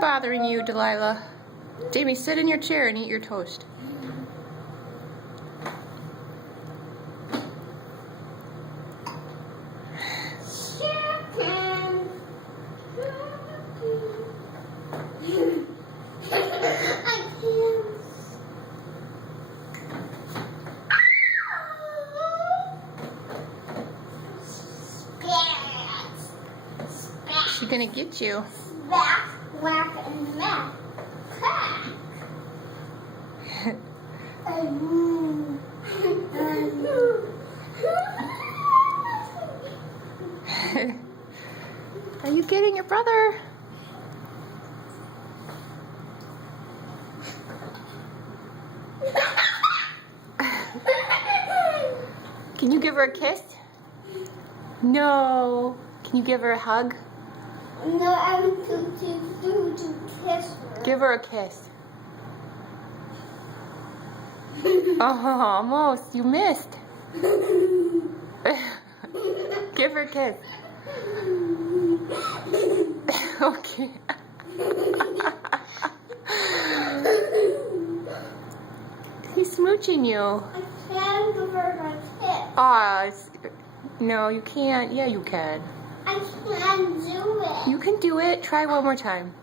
bothering you, Delilah? Jamie, sit in your chair and eat your toast. She's gonna get you. Back, whack, and smack. Crack. Are you getting your brother? Can you give her a kiss? No. Can you give her a hug? No, I want to kiss her. Give her a kiss. Oh, almost. You missed. Give her a kiss. Okay. He's smooching you. I can't give her a kiss. Ah, no, you can't. Yeah, you can. I can't do it. You can do it. Try one more time.